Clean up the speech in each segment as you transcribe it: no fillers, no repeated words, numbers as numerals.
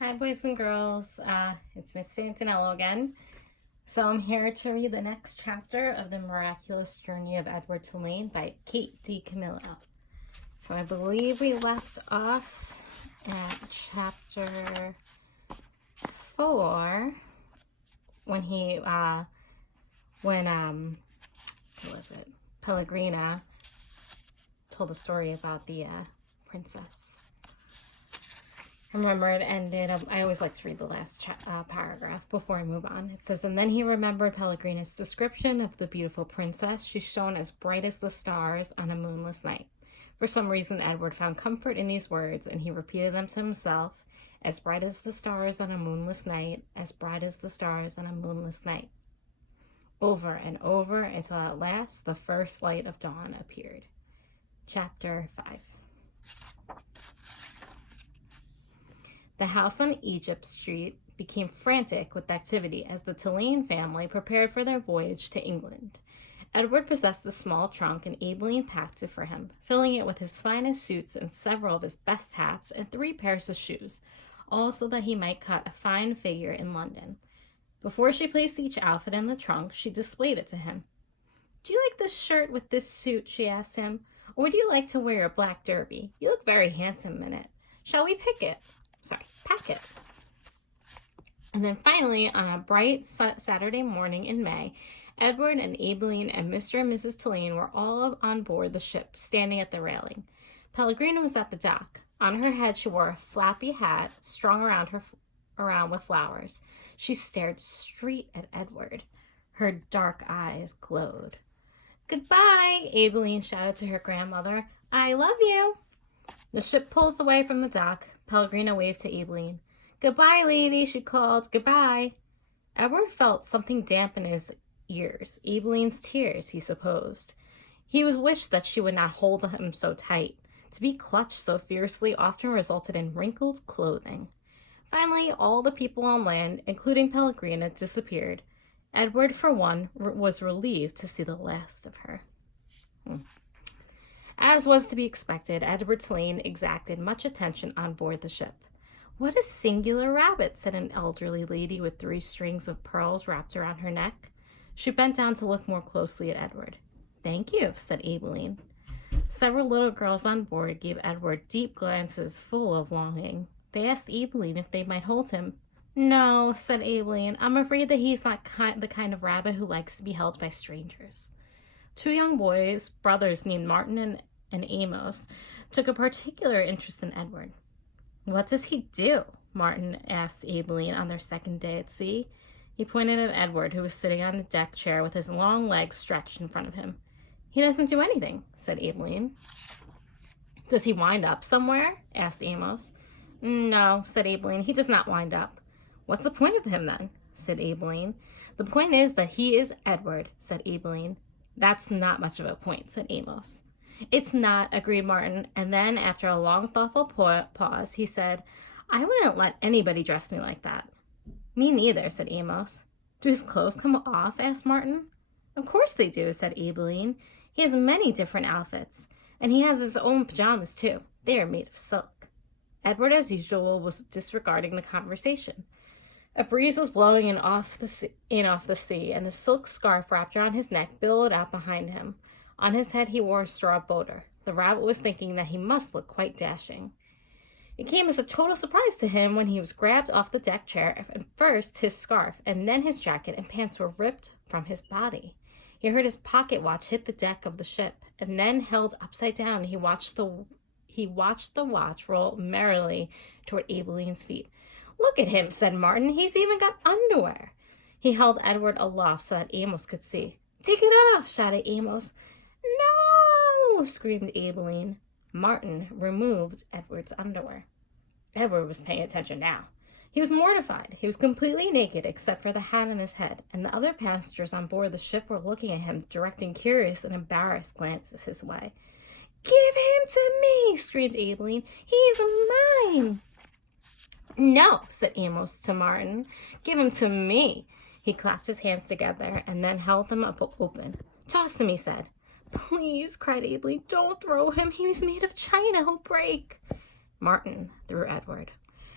Hi, boys and girls. It's Miss Santinello again. So I'm here to read the next chapter of The Miraculous Journey of Edward Tulane by Kate D. Camillo. So I believe we left off at chapter 4 when what was it? Pellegrina told the story about the princess. Remember, it ended. I always like to read the last paragraph before I move on. It says, and then he remembered Pellegrina's description of the beautiful princess. She shone as bright as the stars on a moonless night. For some reason, Edward found comfort in these words, and he repeated them to himself, as bright as the stars on a moonless night, as bright as the stars on a moonless night, over and over until at last the first light of dawn appeared. Chapter 5. The house on Egypt Street became frantic with activity as the Tulane family prepared for their voyage to England. Edward possessed a small trunk and Abeline packed it for him, filling it with his finest suits and several of his best hats and 3 pairs of shoes, all so that he might cut a fine figure in London. Before she placed each outfit in the trunk, she displayed it to him. "Do you like this shirt with this suit?" she asked him. "Or would you like to wear a black derby? You look very handsome in it. Shall we pack it. And then finally, on a bright Saturday morning in May, Edward and Abeline and Mr. and Mrs. Tulane were all on board the ship, standing at the railing. Pellegrina was at the dock. On her head she wore a flappy hat strung around with flowers. She stared straight at Edward. Her dark eyes glowed. "Goodbye," Abeline shouted to her grandmother. "I love you." The ship pulled away from the dock. Pellegrina waved to Abeline. "Goodbye, lady," she called. "Goodbye." Edward felt something damp in his ears. Abeline's tears, he supposed. He wished that she would not hold him so tight. To be clutched so fiercely often resulted in wrinkled clothing. Finally, all the people on land, including Pellegrina, disappeared. Edward, for one, was relieved to see the last of her. As was to be expected, Edward Tulane exacted much attention on board the ship. "What a singular rabbit," said an elderly lady with 3 strings of pearls wrapped around her neck. She bent down to look more closely at Edward. "Thank you," said Abeline. Several little girls on board gave Edward deep glances full of longing. They asked Abeline if they might hold him. "No," said Abeline. "I'm afraid that he's not the kind of rabbit who likes to be held by strangers." 2 young boys, brothers named Martin and Amos, took a particular interest in Edward. "What does he do?" Martin asked Abeline on their second day at sea. He pointed at Edward, who was sitting on the deck chair with his long legs stretched in front of him. "He doesn't do anything," said Abeline. "Does he wind up somewhere?" asked Amos. "No," said Abeline, "he does not wind up." "What's the point of him, then?" said Abeline. "The point is that he is Edward," said Abeline. "That's not much of a point," said Amos. "It's not," agreed Martin, and then, after a long, thoughtful pause, he said, "I wouldn't let anybody dress me like that." "Me neither," said Amos. "Do his clothes come off?" asked Martin. "Of course they do," said Abeline. "He has many different outfits, and he has his own pajamas, too. They are made of silk." Edward, as usual, was disregarding the conversation. A breeze was blowing in off the sea, and the silk scarf wrapped around his neck billowed out behind him. On his head he wore a straw boater. The rabbit was thinking that he must look quite dashing. It came as a total surprise to him when he was grabbed off the deck chair, and first his scarf and then his jacket and pants were ripped from his body. He heard his pocket watch hit the deck of the ship, and then, held upside down, he watched the watch roll merrily toward Abeline's feet. "Look at him," said Martin. "He's even got underwear." He held Edward aloft so that Amos could see. "Take it off," shouted Amos. "No!" screamed Abeline. Martin removed Edward's underwear. Edward was paying attention now. He was mortified. He was completely naked except for the hat on his head, and the other passengers on board the ship were looking at him, directing curious and embarrassed glances his way. "Give him to me!" screamed Abeline. "He's mine!" "No," said Amos to Martin. "Give him to me." He clapped his hands together and then held them up open. "Toss him," he said. "Please," cried Abeline, "don't throw him. He's made of china. He'll break." Martin threw Edward.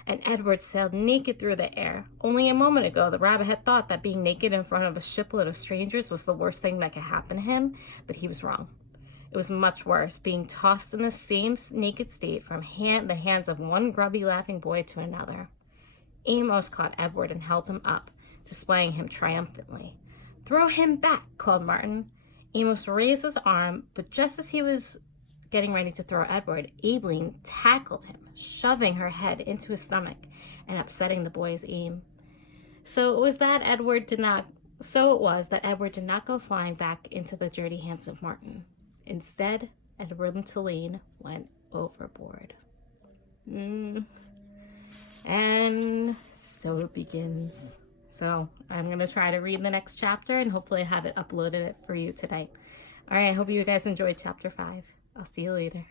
and Edward sailed naked through the air. Only a moment ago, the rabbit had thought that being naked in front of a shipload of strangers was the worst thing that could happen to him, but he was wrong. It was much worse, being tossed in the same naked state from the hands of one grubby, laughing boy to another. Amos caught Edward and held him up, displaying him triumphantly. "Throw him back," called Martin. Amos raised his arm, but just as he was getting ready to throw Edward, Aileen tackled him, shoving her head into his stomach and upsetting the boy's aim. So it was that Edward did not go flying back into the dirty hands of Martin. Instead, Edward and Tulane went overboard. And so it begins. So I'm going to try to read the next chapter and hopefully have it uploaded for you tonight. All right, I hope you guys enjoyed chapter 5. I'll see you later.